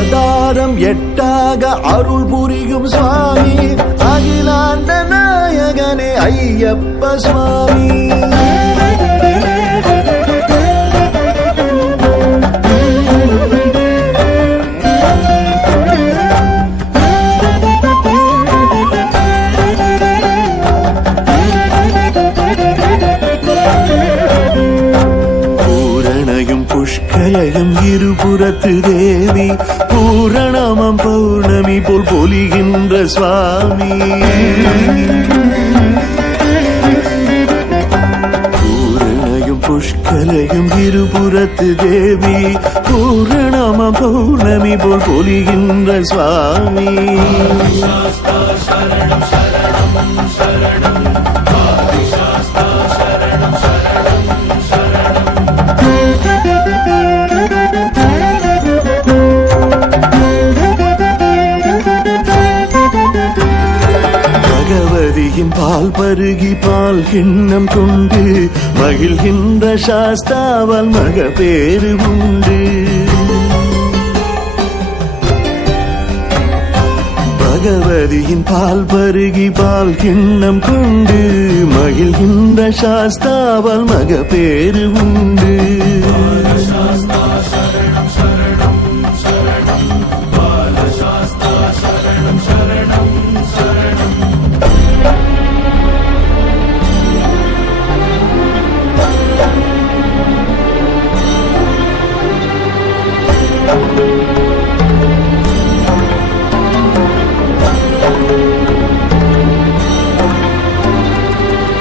அவதாரம் எட்டாக அருள் புரியும் சுவாமி அகிலாண்ட நாயகனே ஐயப்ப சுவாமி. புஷ்கரையும் இருபுறத்து தேவி பூரணமம் பௌர்ணமி போல் பொலிகின்ற சுவாமி. பூரணையும் புஷ்கரையும் இருபுறத்து தேவி பூரணமம் பௌர்ணமி போல் பொலிகின்ற சுவாமி. சரணம் சரணம் சரணம் ஆதிசாஸ்தா சரணம் சரணம் சரணம். பகவதியின் பால் பருகி பால் கிண்ணம் கொண்டு மகிழ்கின்ற சாஸ்தாவால் மக பேரு உண்டு. பகவதியின் பால் பருகி பால் கிண்ணம் கொண்டு மகிழ்கின்ற சாஸ்தாவால் மக பேரு உண்டு.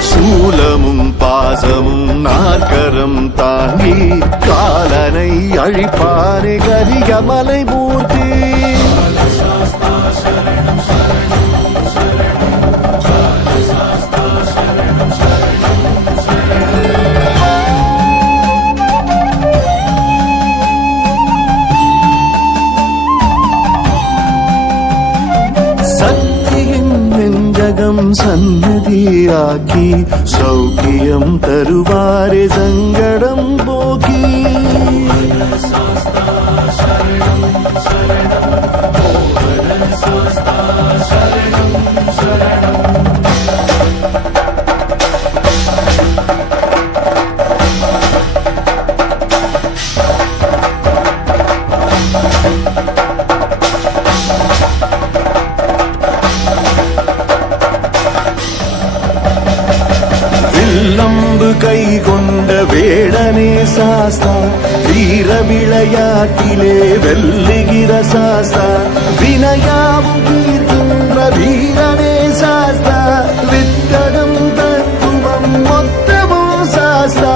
சூலமும் பாசமும் நாற்கரம் தாங்கி காலனை அழிப்பானே கரிகமலை மூர்த்தி. சன்னதியாக்கி சௌக்கியம் தருவாரே சங்கடம் போக்கி. நம்பு கை கொண்ட வேடனே சாஸ்தா வீர விளையாட்டிலே வெல்லுகிற சாஸ்தா வினையாவும் தீர்க்கின்ற வீரனே சாஸ்தா வித்தகம் தத்துவம் மொத்தமும் சாஸ்தா.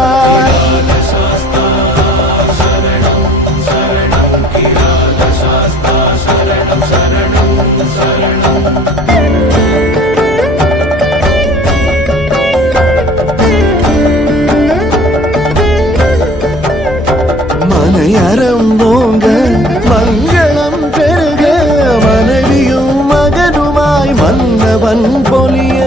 மனையறம் போங்க மங்களம் பெருக மனைவியும் மகனுமாய் மன்னவன் பொலிய.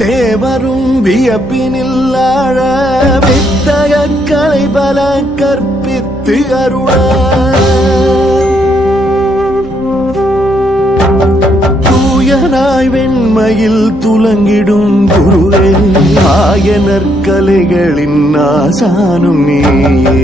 தேவரும் வியப்பினில் ஆழ வித்தக கலை பல கற்பித்து அருள. தூயனாய் வெண்மையில் துலங்கிடும் குருவே ஆயனர் கலைகளின் ஆசானும் நீயே.